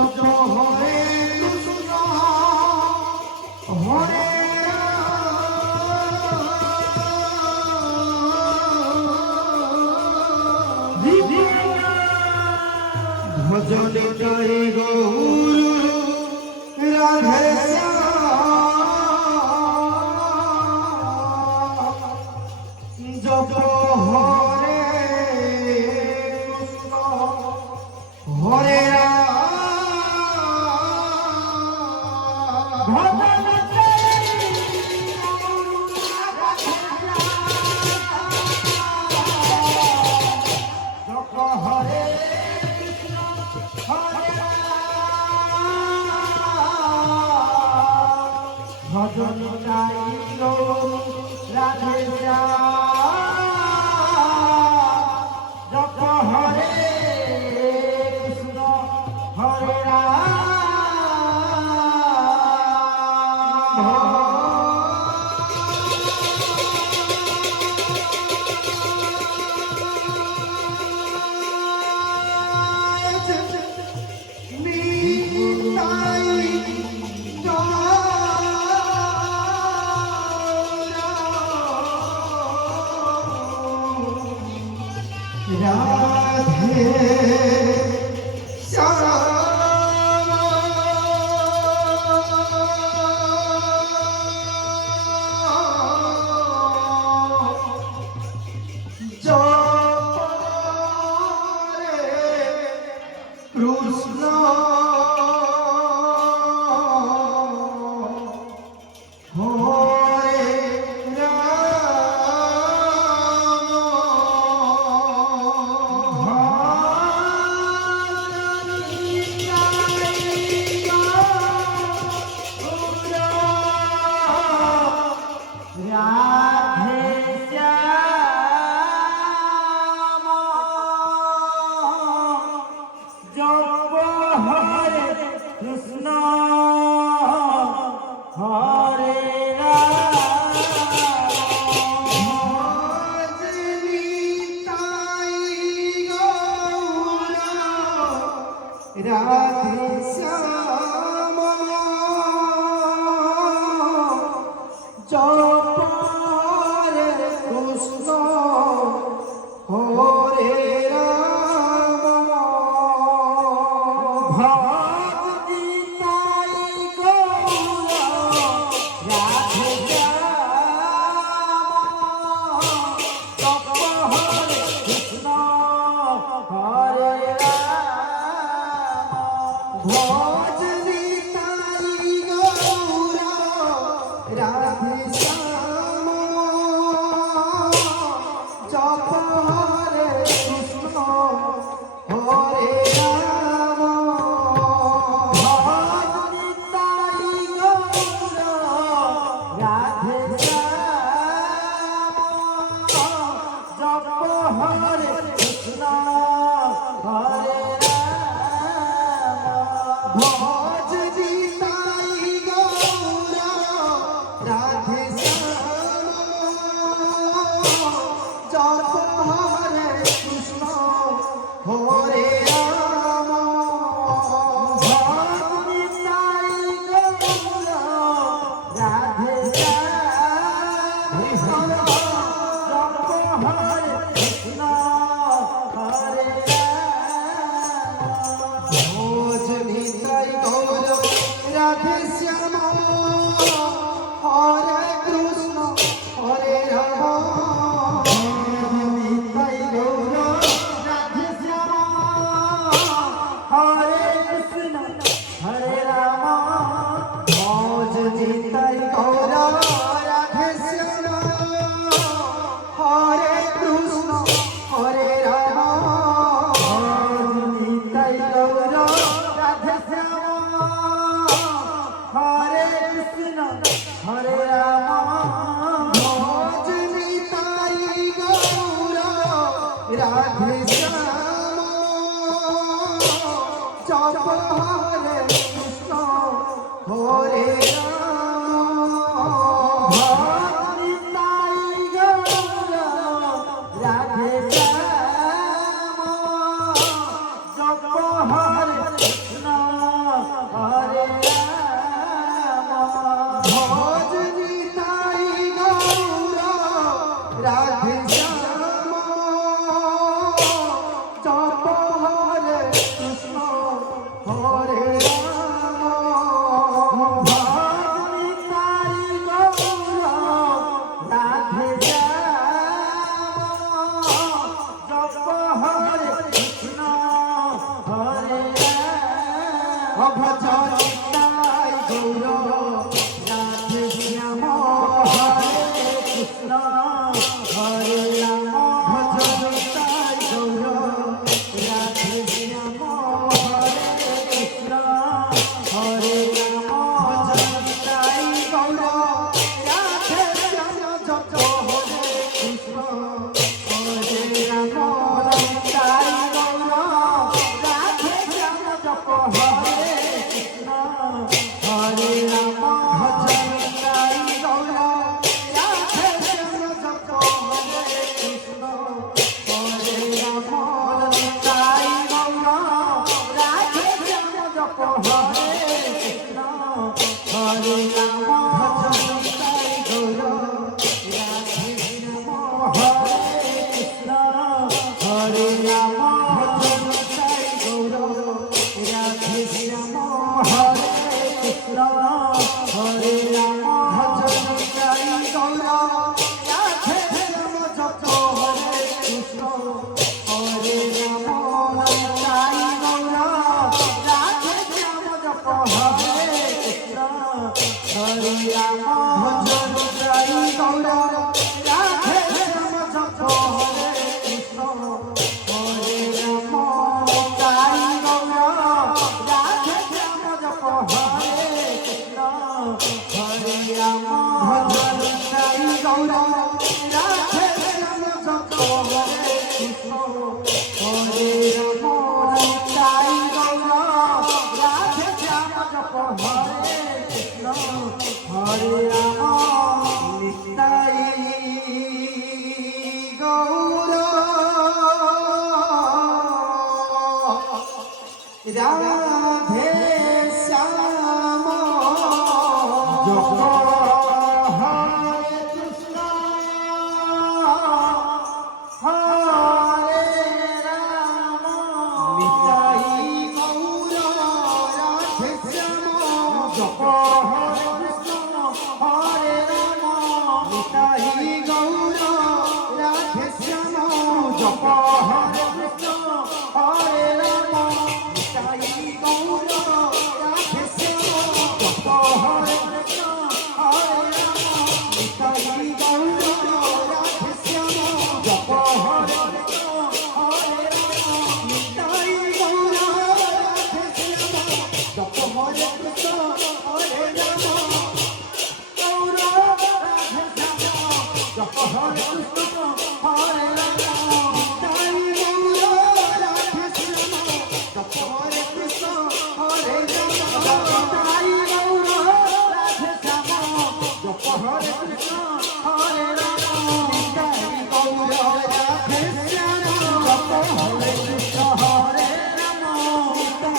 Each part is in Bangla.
জপ হরে কৃষ্ণ হরে ভজন করে গৌর রাধে জপ হরে কৃষ্ণ হরে ভজন গাইল রাধে জপ হরে কৃষ্ণ হরে রাধে শ্যাম জপ কৃষ্ণ কৃষ্ণ হরে রাধে শ্যাম জপ হরে কৃষ্ণ হরে ভজনি তাই গৌর রাধে শ্যাম জপ হরে কৃষ্ণ হরে রাম ভজনি তাই গৌর রাধে শ্যাম জপ হরে কৃষ্ণ হরে ভজনি তাই গৌর রাধে শ্যাম জপ হরে কৃষ্ণ হরে রাম ভজনি তাই গৌর রাধে শ্যাম জপ হরে কৃষ্ণ হরে ভজনি তাই গৌর রাধে শ্যাম হরে কৃষ্ণ হরে রাম ভজনি তাই গৌর রাধে শ্যাম হরে কৃষ্ণ হরে রাম ভজনি তাই গৌর রাধে শ্যাম হরে কৃষ্ণ হরে রাম ভজনি তাই গৌর রাধে শ্যাম হরে কৃষ্ণ হরে রাম ভজনি তাই গৌর রাধে শ্যাম জপ হরে কৃষ্ণ হরে রাম ভজনি তাই গৌর রাধে শ্যাম জপ হরে কৃষ্ণ ভজ নিতাই গৌর রাধে শ্যাম হরে কৃষ্ণ হরে রাম ভজ নিতাই গৌর রাধে শ্যাম হরে কৃষ্ণ হরে রাম ভজ নিতাই গৌর রাধে শ্যাম জপ হরে কৃষ্ণ হরে রাম ভজ নিতাই গৌর রাধে শ্যাম জপ হরে কৃষ্ণ হরে রাম ভজ নিতাই গৌর রাধে শ্যাম জপ হরে কৃষ্ণ হরে রাম ভজ নিতাই গৌর রাধে শ্যাম জপ হরে কৃষ্ণ হরে রাম ভজ নিতাই গৌর রাধে শ্যাম হরে কৃষ্ণ হরে রাম ভজ নিতাই গৌর রাধে শ্যাম হরে কৃষ্ণ হরে রাম ভজ নিতাই গৌর রাধে শ্যাম জপ হরে কৃষ্ণ হরে রাম নিতাই গৌর রাধে শ্যাম জপ হরে কৃষ্ণ হরে রাম ভজ নিতাই গৌর রাধে শ্যাম জপ হরে কৃষ্ণ হরে রাম নিতাই গৌর রাধে শ্যাম জপ হরে কৃষ্ণ হরে রাম ভজ নিতাই গৌর রাধে শ্যাম জপ হরে কৃষ্ণ হরে রাম নিতাই গৌর রাধে শ্যাম জপ হরে কৃষ্ণ হরে রাম নিতাই গৌর রাধে শ্যাম জপ হরে কৃষ্ণ হরে রাম নিতাই গৌর রাধে শ্যাম জপ হরে কৃষ্ণ হরে রাম নিতাই গৌর রাধে শ্যাম জপ হরে কৃষ্ণ হরে রাম নিতাই গৌর রাধে শ্যাম জপ হরে কৃষ্ণ হরে রাম নিতাই গৌর রাধে শ্যাম জপ হরে কৃষ্ণ হরে রাম নিতাই গৌর রাধে শ্যাম জপ হরে কৃষ্ণ হরে রাম গৌর রাধে শ্যাম জপ হরে কৃষ্ণ হরে রাম নিতাই গৌর রাধে শ্যাম জপ হরে কৃষ্ণ হরে রাম নিতাই গৌর রাধে শ্যাম জপ হরে কৃষ্ণ হরে রাম নিতাই গৌর রাধে শ্যাম জপ হরে কৃষ্ণ হরে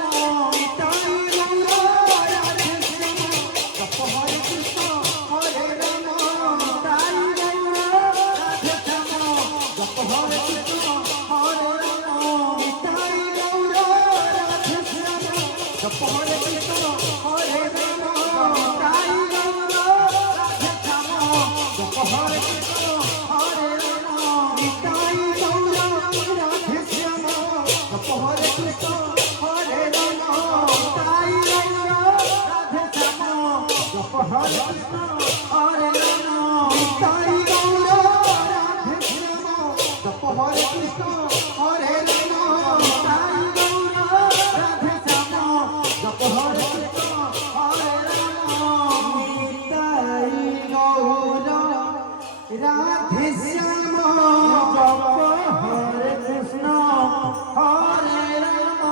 রাম নিতাই গৌর রাধে শ্যাম জপ হরে কৃষ্ণ হরে রাম নিতাই গৌর রাধে শ্যাম জপ হরে কৃষ্ণ হরে রাম নিতাই গৌর রাধে শ্যাম জপ হরে কৃষ্ণ হরে রাম নিতাই গৌর রাধে শ্যাম জপ হরে কৃষ্ণ হরে রাম নিতাই গৌর রাধে শ্যাম জপ হরে কৃষ্ণ হরে রাম নিতাই গৌর রাধে শ্যাম জপ হরে কৃষ্ণ হরে রাম নিতাই গৌর রাধে শ্যাম জপ হরে কৃষ্ণ হরে রাম নিতাই গৌর রাধে শ্যাম জপ হরে কৃষ্ণ হরে রাম নিতাই গৌর রাধে শ্যাম জপ হরে কৃষ্ণ হরে রাম নিতাই গৌর রাধে শ্যাম জপ হরে কৃষ্ণ হরে রাম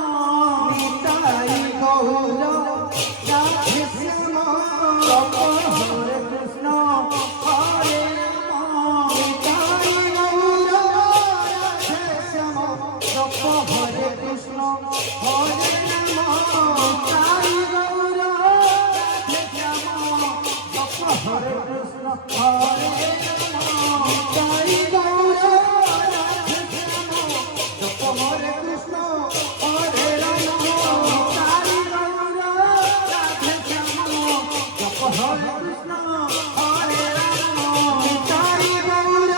নিতাই গৌর রাধে শ্যাম জপ হরে কৃষ্ণ হরে রাম নিতাই গৌর রাধে শ্যাম জপ হরে কৃষ্ণ হরে রাম নিতাই গৌর রাধে শ্যাম জপ হরে কৃষ্ণ হরে রাম নিতাই গৌর রাধে শ্যাম জপ হরে কৃষ্ণ হরে রাম নিতাই গৌর রাধে শ্যাম জপ হরে কৃষ্ণ হরে রাম নিতাই গৌর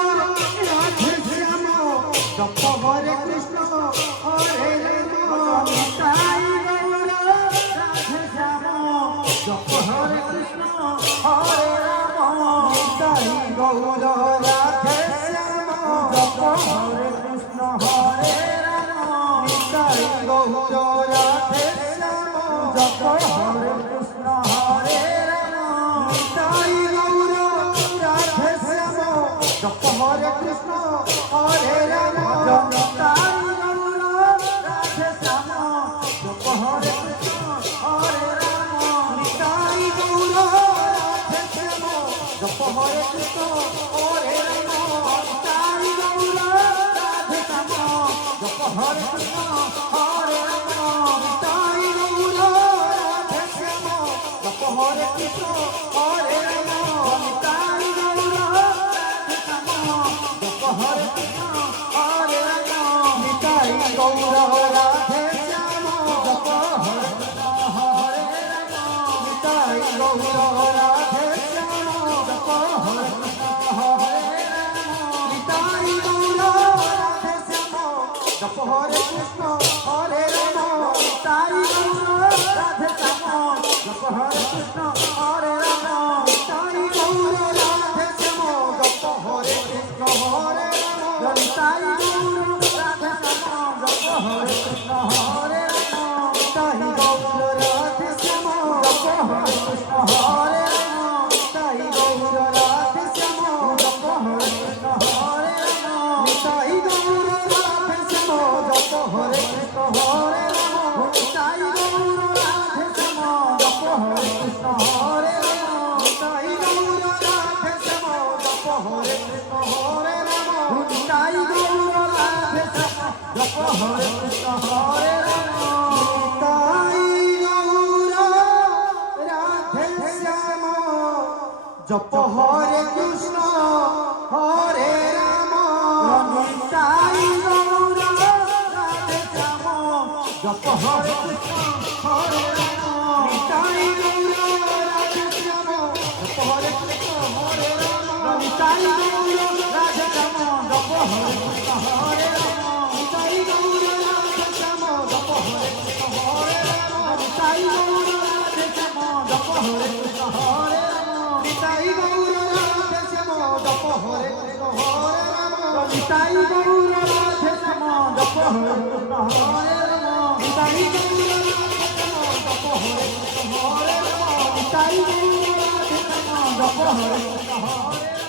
রাধে শ্যাম জপ হরে কৃষ্ণ হরে রাম নিতাই গৌর রাধে শ্যাম জপ হরে কৃষ্ণ হরে রাম নিতাই গৌর রাধে শ্যাম জপ হরে কৃষ্ণ হরে রাম নিতাই গৌর রাধে শ্যাম জপ হরে কৃষ্ণ হরে রাম নিতাই গৌর রাধে শ্যাম জপ হরে কৃষ্ণ হরে রাম নিতাই গৌর রাধে শ্যাম জপ হরে কৃষ্ণ হরে রাম নিতাই গৌর রাধে শ্যাম জপ হরে কৃষ্ণ হরে রাম নিতাই গৌর রাধে শ্যাম জপ হরে কৃষ্ণ হরে রাম নিতাই গৌর রাধে শ্যাম জপ হরে কৃষ্ণ হরে রাম নিতাই গৌর রাধে শ্যাম জপ হরে কৃষ্ণ হরে রাম নিতাই গৌর রাধে শ্যাম জপ হরে কৃষ্ণ হরে রাম নিতাই গৌর রাধে শ্যাম জপ হরে কৃষ্ণ হরে রাম নিতাই গৌর রাধে শ্যাম জপ হরে কৃষ্ণ হরে রাম নিতাই গৌর রাধে শ্যাম জপ হরে কৃষ্ণ হরে রাম নিতাই গৌর রাধে শ্যাম জপ হরে কৃষ্ণ হরে রাম নিতাই গৌর রাধে শ্যাম জপ হরে কৃষ্ণ হরে রাম নিতাই গৌর রাধে শ্যাম জপ হরে কৃষ্ণ হরে রাম নিতাই গৌর রাধে শ্যাম জপ হরে কৃষ্ণ হরে রাম নিতাই গৌর রাধে শ্যাম জপ হরে কৃষ্ণ হরে রাম নিতাই গৌর রাধে শ্যাম জপ হরে কৃষ্ণ হরে রাম নিতাই গৌর রাধে শ্যাম জপ হরে কৃষ্ণ হরে রাম নিতাই গৌর রাধে শ্যাম জপ হরে কৃষ্ণ হরে রাম নিতাই গৌর রাধে শ্যাম জপ হরে কৃষ্ণ হরে রাম নিতাই গৌর রাধে শ্যাম জপ হরে কৃষ্ণ হরে রাম নিতাই গৌর রাধে শ্যাম জপ হরে কৃষ্ণ হরে রাম নিতাই গৌর রাধে শ্যাম জপ হরে কৃষ্ণ হরে রাম নিতাই গৌর রাধে শ্যাম জপ হরে কৃষ্ণ হরে রাম নিতাই গৌর রাধে শ্যাম জপ হরে কৃষ্ণ হরে রাম নিতাই গৌর রাধে শ্যাম জপ হরে কৃষ্ণ হরে রাম নিতাই গৌর রাধে শ্যাম জপ হরে কৃষ্ণ হরে রাম নিতাই গৌর রাধে শ্যাম জপ হরে কৃষ্ণ হরে রাম নিতাই গৌর রাধে শ্যাম জপ হরে কৃষ্ণ হরে